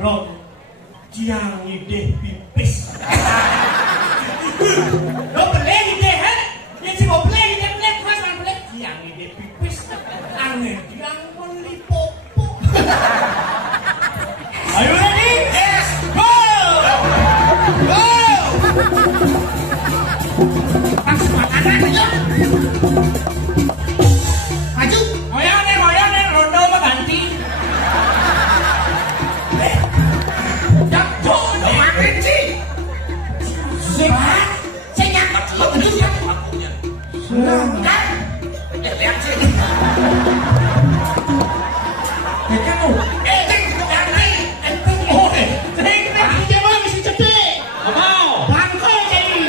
Bro, jiang ide pipis. Lo peleng ide, ha? Yang si mau peleng ide terus kan peleng jiang ide pipis. Aneh, jiang beli popo. Ayo ready? Yes, go! Go! Langsung makanan aja. Maju, goyang nih, rondo mah ganti. Saya nyangkut lo betul ya waktunya. Kan? Lihat sih. Kamu, ceng yang lain. Oh, ceng dia mah mesti cetek. Mau. Bangkong jadi.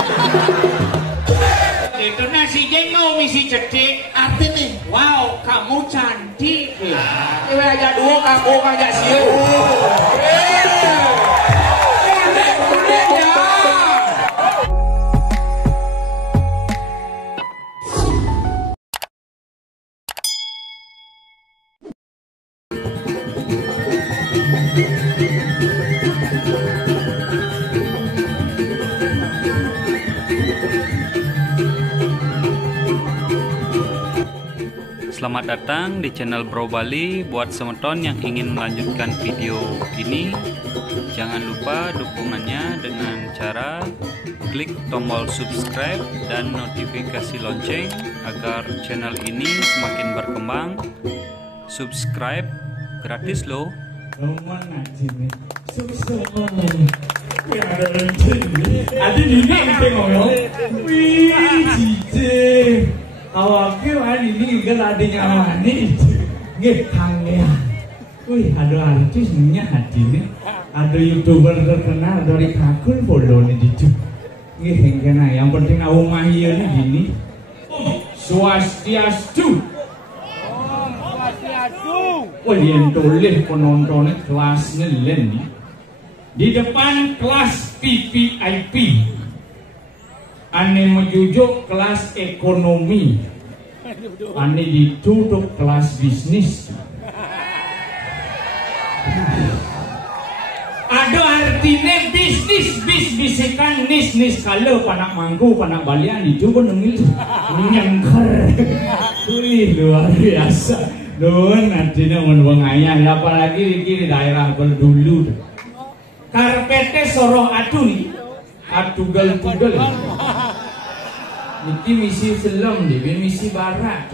Itu nasi jeng mau mesti cetek. Artinya, wow, kamu cantik. Ini aja dua kamu aja sih. Selamat datang di channel Bro Bali. Buat semeton yang ingin melanjutkan video ini, jangan lupa dukungannya dengan cara klik tombol subscribe dan notifikasi lonceng agar channel ini semakin berkembang. Subscribe gratis loh. Ada di tengok. Wih, cici. Awakil ini kan adanya awani nggih kangean. Wih, ada artisnya hadirin. Ada YouTuber terkenal dari Kakul follow nih di YouTube. Nggih kena yang penting omah ieu nih gini. Swastiastu. Swastiastu. Wah, yang tulis penontonnya kelasnya len nih. Di depan kelas VVIP. Ane menuju kelas ekonomi, ane ditutup kelas bisnis. Ada artinya bisnis bisikan nis kalau panak mangku panak balian itu pun nyengker. Wih, luar biasa. Doan artinya menwengaya, apalagi di daerah berdulu. Karpete soroh adu nih. Atugal-tugal. Niki misi selam deh, misi barat.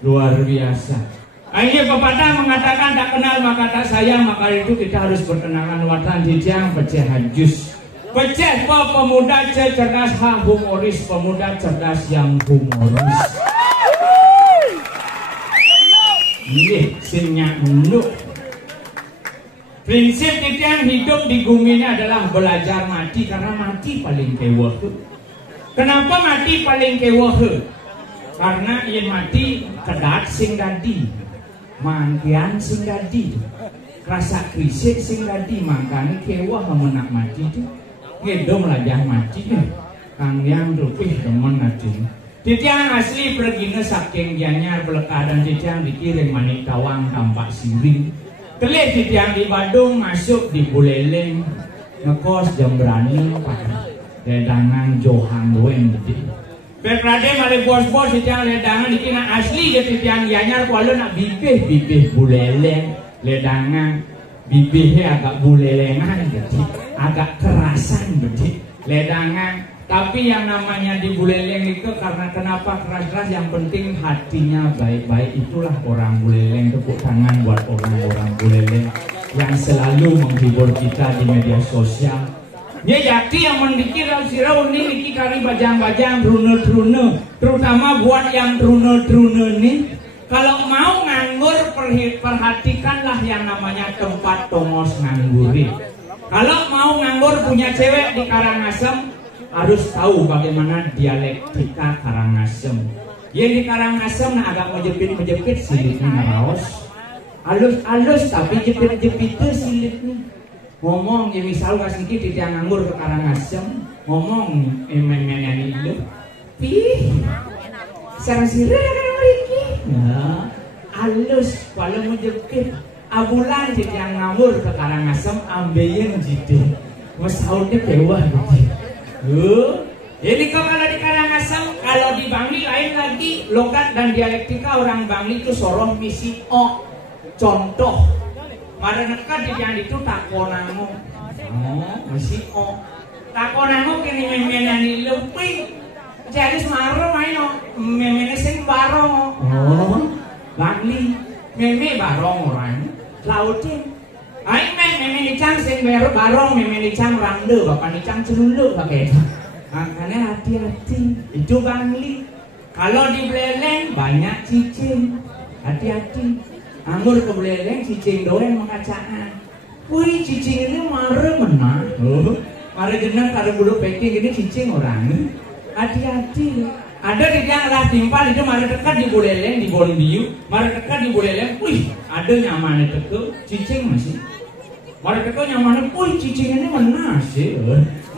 Luar biasa. Akhirnya pepatah mengatakan tak kenal maka tak sayang, maka itu kita harus berkenalan watan dijang pecah hajus. Pecah pemuda cerdas humoris, pemuda cerdas yang humoris. Ini sinyak nunduk. Prinsip titian hidup di bumi ini adalah belajar mati, karena mati paling kewah. Kenapa mati paling kewah? Karena ia mati kedat sing dadi, mangkian sing dadi, rasa krisik sing dadi, makanya kewah menak mati itu. Gedo melajah mati kang yang rupih demen mati. Titian asli pergina saking gianyar beleka dan titian dikirim manik kawang tampak siring. Kelih titian di Badung masuk di Buleleng ngekos Jembrani pada ledangan Johan Wen gede. Pekrade male bos-bos titian ledangan dikina asli je titian gianyar kuala nak bibih Buleleng ledangan bibihnya agak bulelengan gede, agak kerasan gede ledangan. Tapi yang namanya di Buleleng itu karena kenapa keras-keras, yang penting hatinya baik-baik. Itulah orang Buleleng. Tepuk tangan buat orang-orang Buleleng yang selalu menghibur kita di media sosial. Dia jadi yang mendikir sirau ini niki kari bajang-bajang drune-drune, terutama buat yang drune-drune ini. Kalau mau nganggur perhatikanlah yang namanya tempat tongos ngangguri. Kalau mau nganggur punya cewek di Karangasem, harus tahu bagaimana dialektika Karangasem. Yang di Karangasem nah agak menjepit silitnya ngeraos. Halus tapi jepit-jepitnya silitnya. Ngomong ya misal kasih kita yang nganggur ke Karangasem, ngomong emen-emen itu. Pih. Sarang sirah kan mereka. Nah, halus kalau menjepit. abulan yang ngawur ke Karangasem ambeien jide mesautnya bewah gitu. Jadi kalau di Karangasem, kalau di Bangli lain lagi, logat dan dialektika orang Bangli itu soroh misi o. Contoh, mareneka di yang itu takonango, misi o. Takonango kini memenani lebih, jadi semarang main o, memene sing barong o. Bangli, meme barong orang, lautin. Aing meme nicang sing barong, meme nicang rangde, bapak nicang celulu pakai. Makanya hati-hati, itu Bangli. Kalau di Beleleng banyak cicing, hati-hati. Anggur ke Beleleng cicing doang mengacaan. Wih cicing ini marah menah. Marah jeneng kalau bulu packing ini cicing orang. Hati-hati. Ada di yang arah timpal itu marah dekat di Beleleng di Bonbiu, marah dekat di Beleleng. Wih ada nyaman itu cicing masih. Marah dekat nyaman, wih cicing ini menah sih.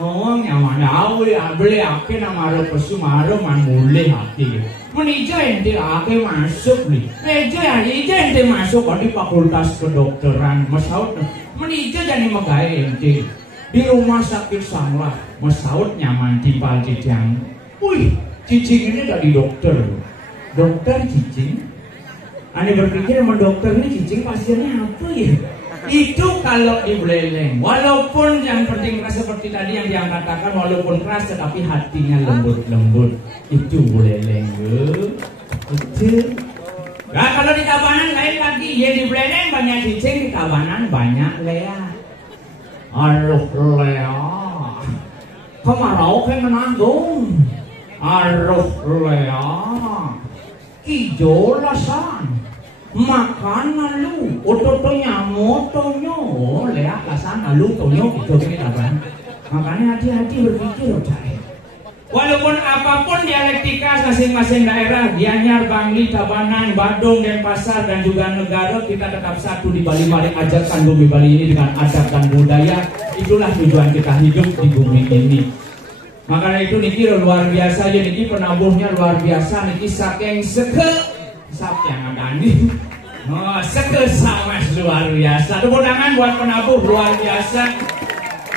Ngomong nyaman, awe abele ake nama ro pesu maro man mulai hati. Menija ente ake masuk li. Meja ente masuk di fakultas kedokteran masaut. Menija jadi megai ente di rumah sakit Sanglah masaut nyaman timbal cicing. Wih, cicing ini dari dokter. Dokter cicing. Ane berpikir sama dokter ini cicing pasiennya apa ya? Itu kalau di Beleleng, walaupun yang penting keras seperti tadi yang dia katakan, walaupun keras tetapi hatinya lembut-lembut, itu Beleleng. Itu. Nah kalau di Tabanan lain lagi, ya di Beleleng banyak cicing, di Tabanan banyak lea. Aduh lea, kemarau kan menanggung. Aduh lea, kijo lasan. Makan malu, ototonya motonyo, lihat lasan malu tonyo itu kita kan. Makanya hati-hati berpikir, cai. Walaupun apapun dialektika masing-masing daerah, Gianyar, Bangli, Tabanan, Badung, Denpasar dan juga negara, kita tetap satu di Bali. Mari ajarkan bumi Bali ini dengan adab dan budaya. Itulah tujuan kita hidup di bumi ini. Makanya itu niki luar biasa ya, niki penabuhnya luar biasa, niki saking seke. Sap yang ada nih, sekesamas luar biasa. Tepuk tangan buat penabuh luar biasa.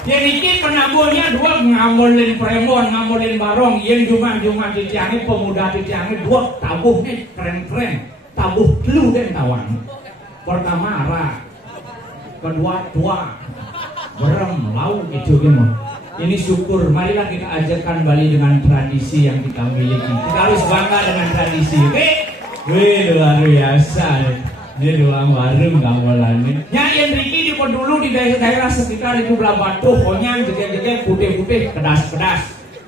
Yang ini penabuhnya dua ngamulin premon, ngamulin barong. Yang jumlah titiangi pemuda titiangi dua tabuhnya keren-keren. Tabuh telu dan tawang. Pertama arah, kedua tua, berem lau itu gimana. Ini syukur. Marilah kita ajarkan Bali dengan tradisi yang kita miliki. Kita harus bangga dengan tradisi. Wih luar biasa. Ini doang warung gawalannya. Yang Riki di dulu di daerah sekitar itu belah batu, honyang, jegek-jegek, putih-putih, pedas-pedas.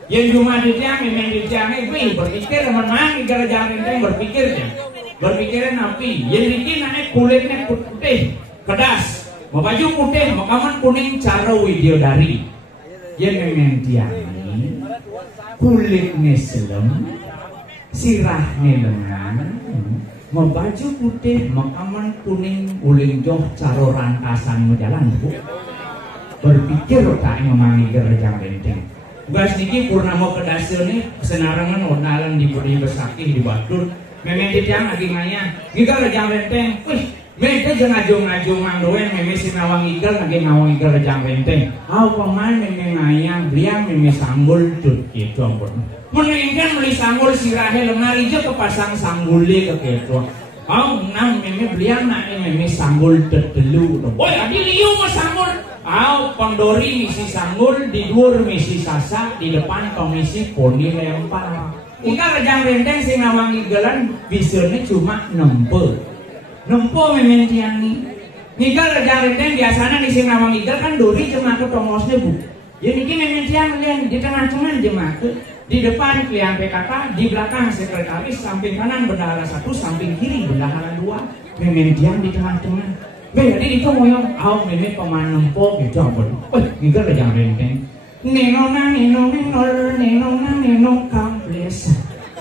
Yang cuma dia memang dia berpikir menang di gara-gara renteng berpikirnya. Berpikiran api. Yang Riki naik kulitnya putih, pedas. Mau baju putih, mau kaman kuning cara widodari. Yang memang dia kulitnya selem, sirahnya lengan. Mau baju putih, mau kaman kuning, uling joh, caro rantasan menjalan bu. Berpikir tak memangi gerejang renteng. Gas niki purnama kedasel nih senarangan onalan di budi besakih di Batur. Memang dijang lagi nganya, gigal rejang renteng. Wih, mereka ngajung mangdoen meme sinawang igal lagi ngawang igal rejang renteng. Aw paman meme ngayang, beliang meme sanggul tut gitu ampun. Meningkan beli sanggul sirahe lengar ijo kepasang sangguli ke ketua. Kau nang meme belian nak meme sanggul tetelu. Boy adi liu mah sanggul. Kau pangdori misi sanggul di dur misi sasak di depan komisi poni lempar. Ika rejang renteng sing ngawang igelan visionnya cuma nempe meme tiani. Nika rejang renteng biasanya di sing ngawang igel kan dori cuma ke tomosnya bu. Jadi ini meme tiani di tengah-tengah jemaah. Di depan klien PKK, di belakang sekretaris, samping kanan bendahara 1, samping kiri bendahara 2, memen tiang di tengah-tengah. Jadi itu ngoyong, memen pemain nempo gitu ampun. Ini kan rejang renteng. Nenong kamples.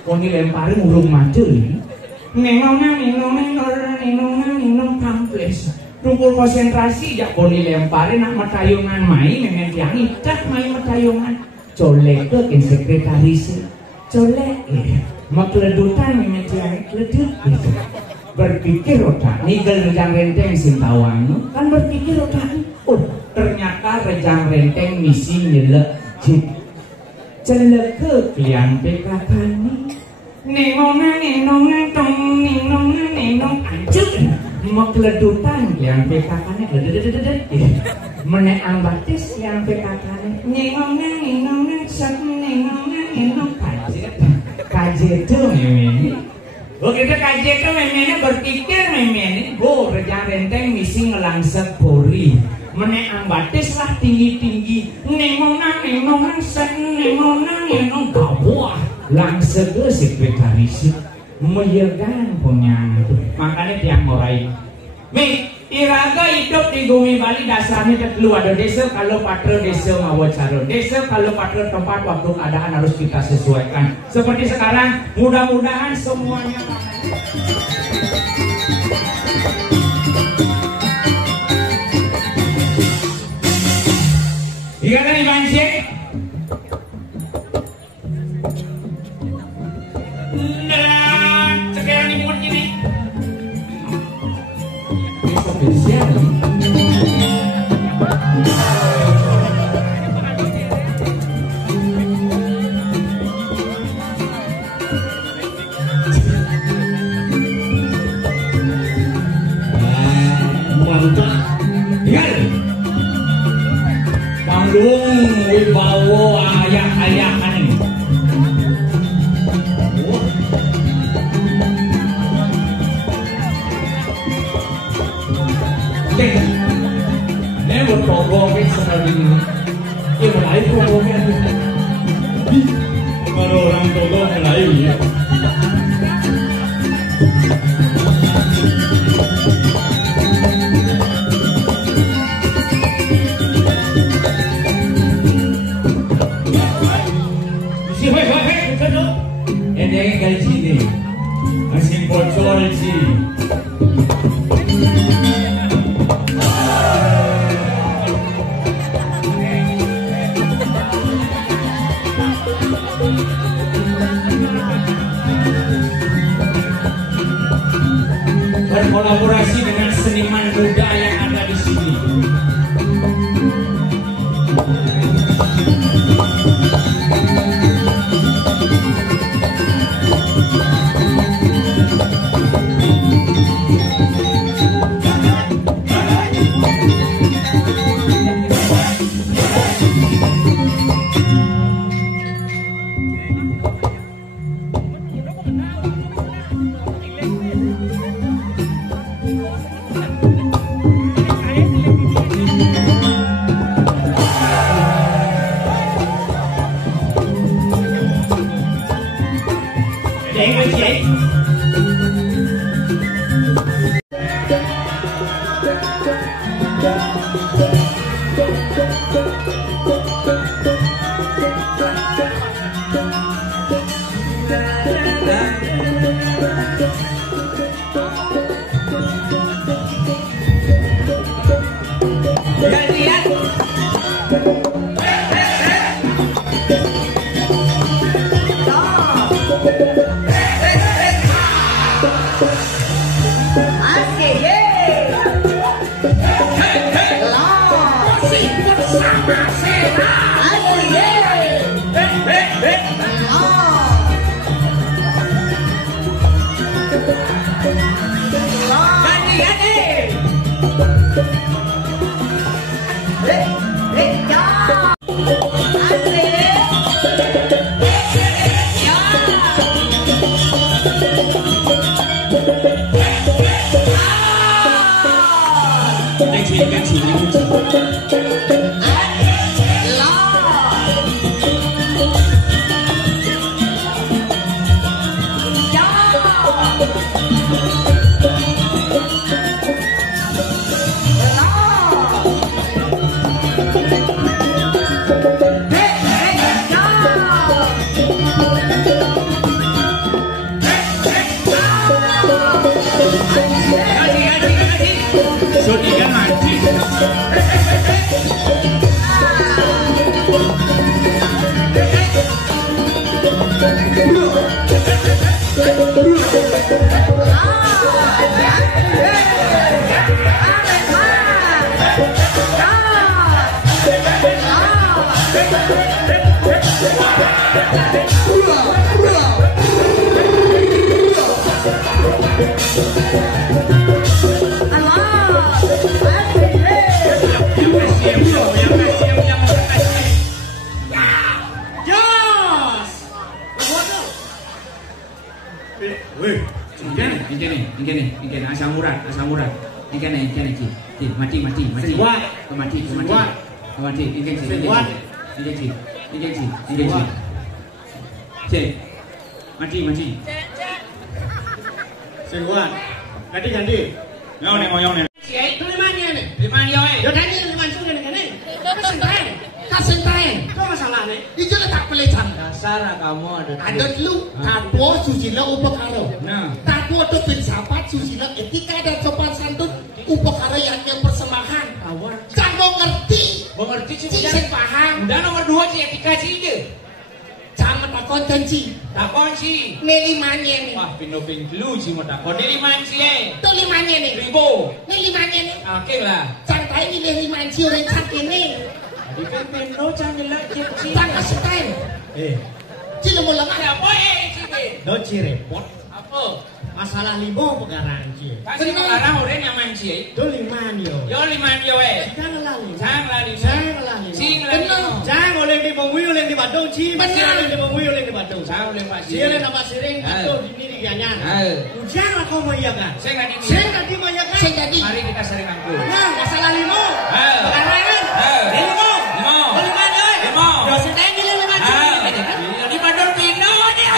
Kau dilemparin urung maju ini. Nenong kamples. Tumpul konsentrasi, jak kau dilemparin nak metayungan main, memen tiang itah main metayungan. Colek ke sekretaris, colek, makledutan memang tiang kledut gitu. berpikir otak nigel rejang renteng sing tawang kan berpikir otak ternyata rejang renteng misi nyelek jip celek ke klian PKK nih nenong tong nenong anjuk mau keledutan klian PKK nih menek ambatis klian PKK nih nenong sat nenong kajet tuh ini. Begitu kajian itu memangnya berpikir memangnya, rejang renteng misi ngelangsek pori, meneang batis lah tinggi nengonang sen nengonang gabuah langsek ke sekretaris meyegan punya makanya tiang morai. Iraga hidup di bumi Bali dasarnya keluar ada desa kalau patro desa mawa cara desa kalau patro tempat waktu keadaan harus kita sesuaikan seperti sekarang mudah-mudahan semuanya iya kan Iban Syekh sekarang imut ini spesial mantap ya panggung wibawa ayah-ayahan ini bertogongin sekali ini ya mulai togongnya kalau orang togong mulai ya si hei bukan dong ini gaji nih masih bocor sih berkolaborasi dengan seniman muda yang ada di sini. Ini asam murad. Ini mati. Seruan. Ganti. Nyong. Itu limanya nih. Liman. Yo tadi liman sudah nih. Kasentren. Itu masalahnya. Itu tak pelecang. Dasar kamu Ada dulu tapo susila upakara. Nah. Tapo itu filsafat susila etika dan sopan santun upakara yang persembahan. Kawan. Jangan ngerti. Mengerti sih. Saya paham. Dan nomor 2 sih etika sih dia. Jangan takon tenci. Takon sih. Limanya nih. Wah, pinopin dulu sih mau takon. Ini liman sih Itu limanya nih. Ribu. Ini limanya nih. Oke lah. Santai milih liman sih orang sakit ini. Di peno jangan lagi sih. Jangan setain. Cina mau lengah. Apa sih? Do cirepot. Apa? Masalah limo pegaran cie. Kasih pengarang orang yang manci. Do liman yo. Yo liman yo Jangan lali. Jangan lali. Sing lali. Jangan oleh di Bengui oleh di Badung ci. Oleh di Bengui oleh di Badung. Jangan oleh Pak Dia oleh nama siring itu di diri ganyan. Jangan kau mengiyakan. Saya tadi mengiyakan. Mari kita sering angkut. Nah, masalah limo. Pegaran. Limo. Liman yo. Yo sedang milih liman ci. Di Badung Pino nih.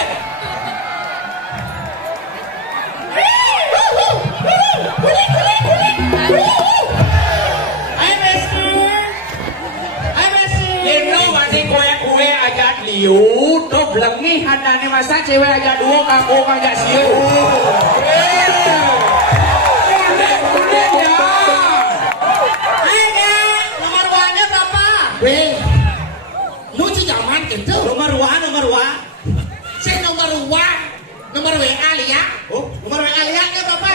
Kue aja liu, tuh belengi hadane masa cewek aja dua kaku kagak siu. Nomor ruangnya berapa? Lu zaman itu. Nomor ruang. Saya nomor ruang. Nomor WA ya. Nomor WA nya berapa?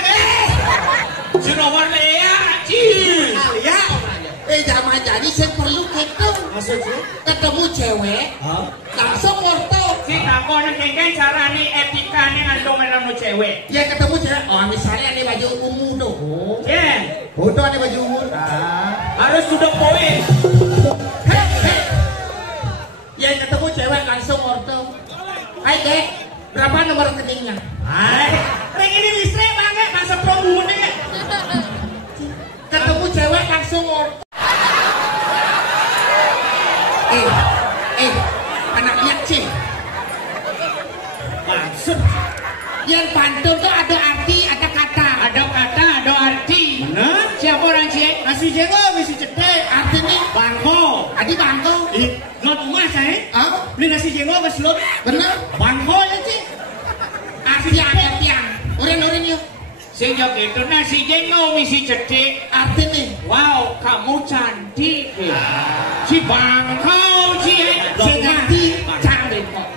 Si nomor Lea, Alia. Zaman jadi saya perlu gitu. Maksudnya? Ketemu cewek, langsung foto. Si takon kengkeng carane etikane ngandung melanu cewek. Ya ketemu cewek. Oh misalnya ini baju ungu tuh. Foto ada baju ungu. Harus sudah poin. Ya ketemu cewek langsung foto. Hai dek, berapa nomor rekeningnya? Rekening ini listrik banget, masa promo nih. Ketemu cewek langsung foto. Anak lihat sih. Maksud yang pantun tuh ada arti, ada kata. Ada arti. Benar? Siapa orang sih? Nasi jengol, misi cetek. Artinya bangko. Adi bangko. Lot emas saya. Beli nasi jengol ke slot. Benar? Bangko ya sih. Arti ada tiang. Orang-orang yuk. Sing jok itu nasi jengol misi cetek. Artinya. Wow, kamu cantik. Si bangkau sih. Si cantik. Cantik kok.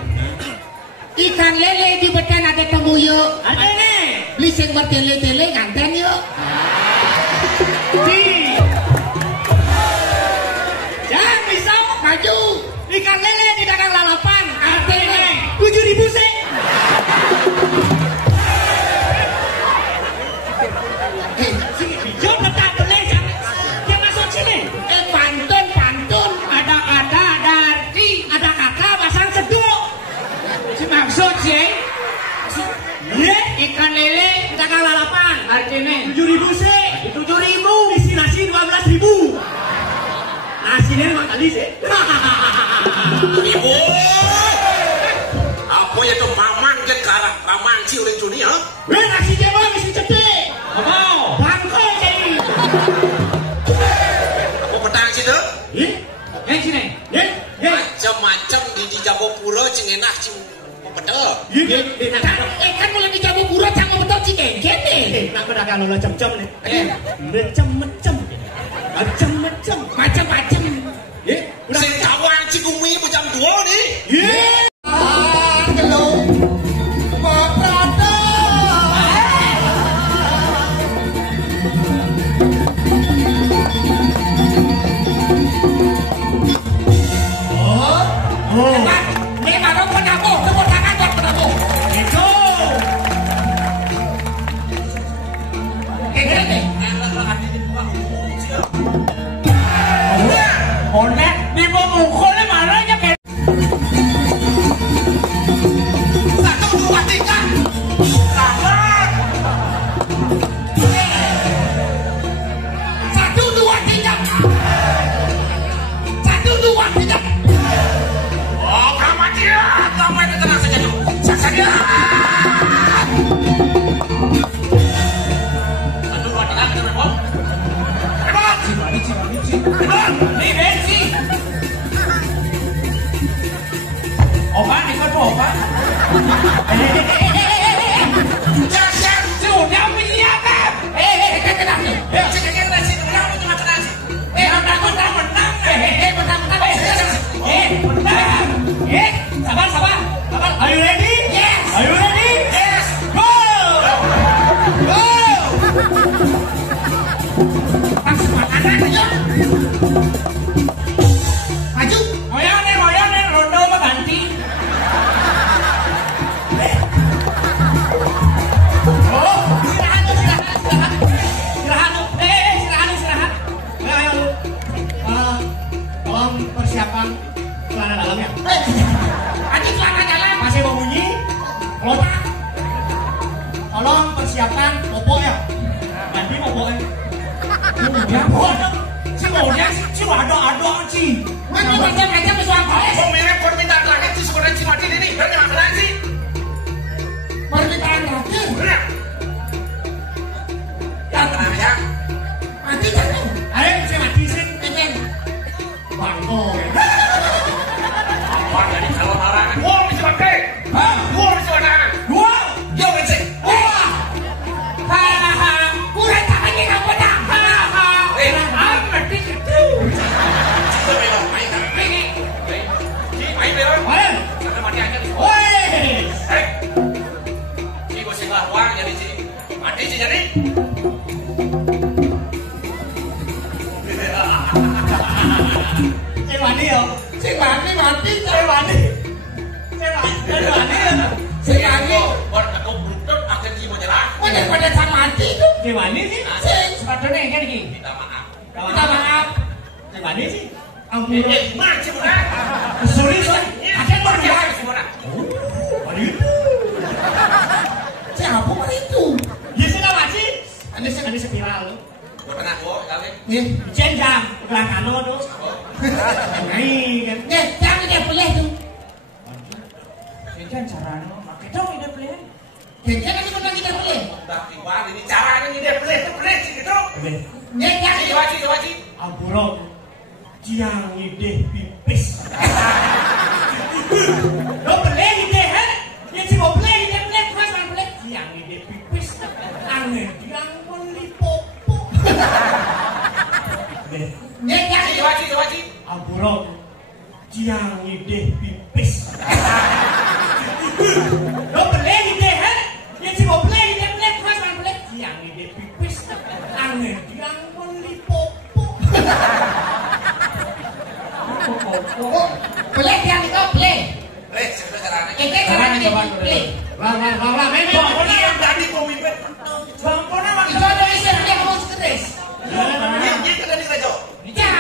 Ikan lele di betan ada temu yuk. Ada nih. Beli sing bertele-tele nganten yuk. Jangan pisau maju. Ikan lele di dagang lalapan. Artinya 7.000 sih. Sini hijau letak tulis. Dia masuk sini. Pantun. Ada arti. Ada kakak pasang seduk. Si maksud sih. Iya. Ikan lele Dagang lalapan. artinya 7.000 sih. 7.000. Isi nasi 12.000. Nasinya 5 kali sih. Ibu, apa ya tuh paman ke karah paman sih orang Juni ya? Nasi jengol mesti cetek. Mau. Bangko jadi. Apa petang sih tuh? Yang sini. Macam-macam di Jabopuro cengenah cing pedel. Kan mulai di Jabopuro jangan betul cingengken nih. Nak pedagang lo cem-cem nih. Macam-macam. Macam-macam. Sing tawang cikumi jam 2 nih. Ini baru Pak. Jangan. Sudah menyiapkan. Kenapa? Cek nasi ulang itu makan nasi. Menang. Sabar. Are you ready? Yes. Are you ready? Yes. Go. Langsung makanan aja. Maju. Moyang, rondo apa ganti? Oh, istirahat. Ayo. Tolong persiapan celana dalamnya. Adi celana dalam. Masih mau bunyi? Kelopak. Tolong persiapkan popoknya. Mandi popoknya. ya bodoh. Si moyang si ada sih. Mandi macam-macam suatu. Kok mirip permintaan rakyat sih sebenarnya si Mati ini? Dan makan nasi. Permintaan rakyat. Benar. Yang kenapa ya? Mati kan? Ayo si mati sih. Ini. Bangko. Wah, jadi kalau larangan. Wah, bisa pakai. Wah, bisa pakai. Dua. Yo, becek. Wah. Hahaha. Kurang tangannya kamu dah. Hahaha. Mati itu. Main belon. Ayo. Karena mati aja. Woi. Si bos yang uang jadi si mati si jadi. Si mati yo. Si mati. Si mati. Buat ketuk berutut akan si mau nyerah. Pada sama mati itu. Si mati sih. Sepatunya kan iki. Minta maaf. Minta maaf. Si mati sih. Ampun. Macam mana? Sorry. Ada berdua semua. Siapa itu? Ya sih enggak sih. Ada spiral. Pernah gua kali. Nih, Jenjang belakang tuh. Nai kan. nih, jangan dia boleh tuh. Jenjang caranya pakai dong ide beli. Jangan lagi pernah kita boleh. Udah tiba ini caranya ini dia beli sih gitu. Nih, jangan. Coba. Ampuro. Jiang ide pipis. Lo beli ide kan? Ya sih mau beli ide mas man beli. Jiang ide pipis. Aneh jiang beli popo. Nih, jangan. Coba. Ampuro. Jiang ide pipis. Lo beli ide kan? Ya sih mau beli ide mas man beli. Jiang ide pipis. Aneh jiang beli popo. Oh, boleh yang itu boleh. Beli sebenarnya caranya. Kita caranya coba boleh. Wah, memang. Yang tadi pemimpin. Bangkona Itu ada istilah dia mau stres. Ini kena di raja. Ya.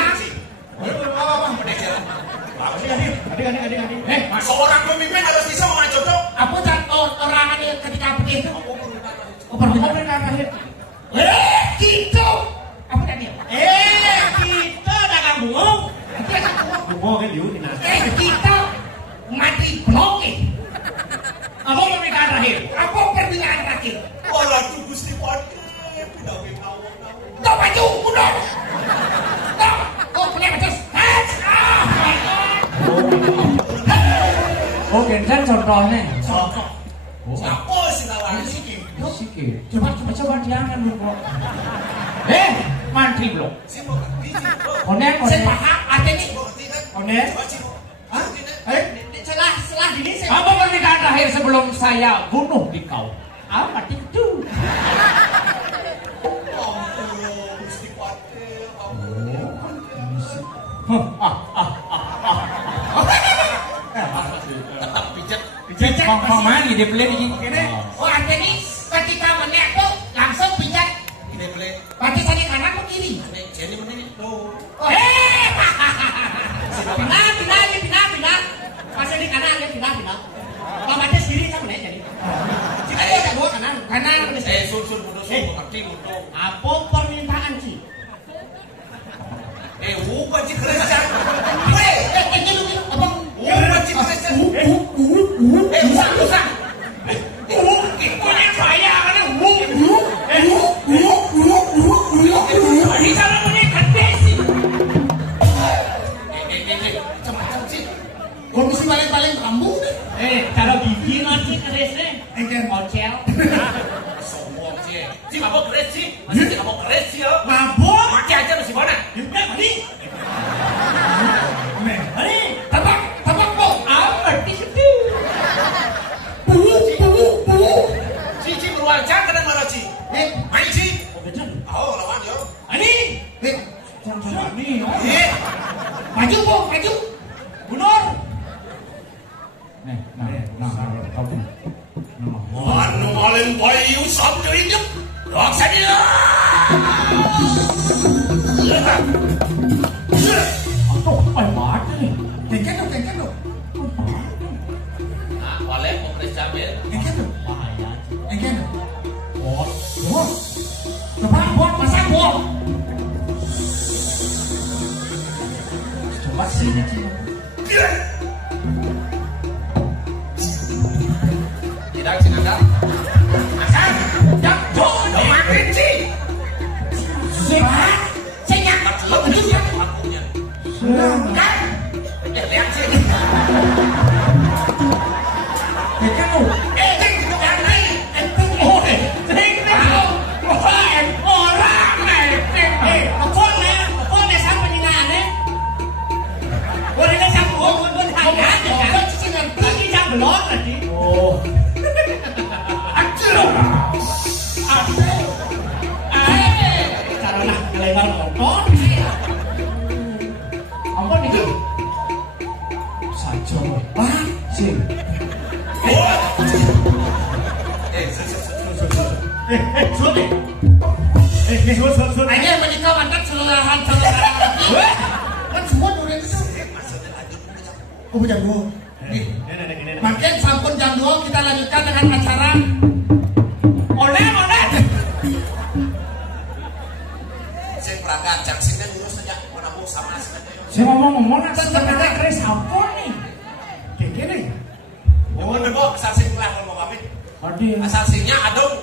Seorang pemimpin harus bisa mengatur. Apa tak orang ini ketika begitu? Gitu. Apa tadi? kita dagang bungong. Bungong kan diutin. Kita mati blok. Apa permintaan terakhir? Apa permintaan terakhir? Walau itu Gusti Pati. Pindah ke bawah. Tahu baju mundur. Tahu. Oh, boleh betul. Oh, kan contohnya. Contoh. Siapa sih lawan sih? Sikit. Coba diangkat dulu. Mantri belum? Konek. Saya paham artinya. Konek. Hah? Setelah ini saya. Apa permintaan terakhir sebelum saya bunuh di kau? Mati itu. Gusti Pati. Pijat mana dia beli di sini? Oh, artinya ketika menek tuh langsung pijat. Ini boleh. Berarti saya kanan atau kiri? Jadi mana ini? Tuh. Pindah. Masih di kanan ya, pindah. Kalau mati sendiri sama nih jadi. Kita ada dua kanan. Sun mundur. Arti mundur. Apa permintaan sih? Bukan sih kerja. Gitu. Apa? Bukan sih kerja. Usah. Punya saya kan Ini kalau punya gede sih. Macam sih. Komisi paling rambut deh. Cara gigi masih keresnya. Ocel. Sombong sih. Si mabok keres sih. Masih si mabok keres sih ya. Mabok. Mati aja masih mana? Ini. Ini. Tabak po. Ngerti sih. Si beruajar kadang marah si. Main si. Oh lawan yo. Ini. Jangan ini. Maju po, maju. Mundur. Anu paling bayu sabda ini. Doang saja. Aduh, apa mati? Kengken lo. Nah, boleh mau periksa bil. Kengken lo. Bahaya. Kengken lo. Bot. Coba pasang bot. Coba sini. Tidak sih ada. Asal. Jak jo. Makin sih. Saya Aku dia akunya. kan. Lihat sih. Kengken lo. Jangan naik. Ayo menikah mantan selerahan kan semua udah itu. Oh jam 2. Makin sampun jam 2 kita lanjutkan dengan acara Oleh. Saya perangkat jangsinnya dulu saja menabung sama saja. Saya ngomong atas ternyata keris ampun nih. Kayak gini. Oh, bebo asal sing lah kalau mau pamit. Aduh. Asal singnya adung.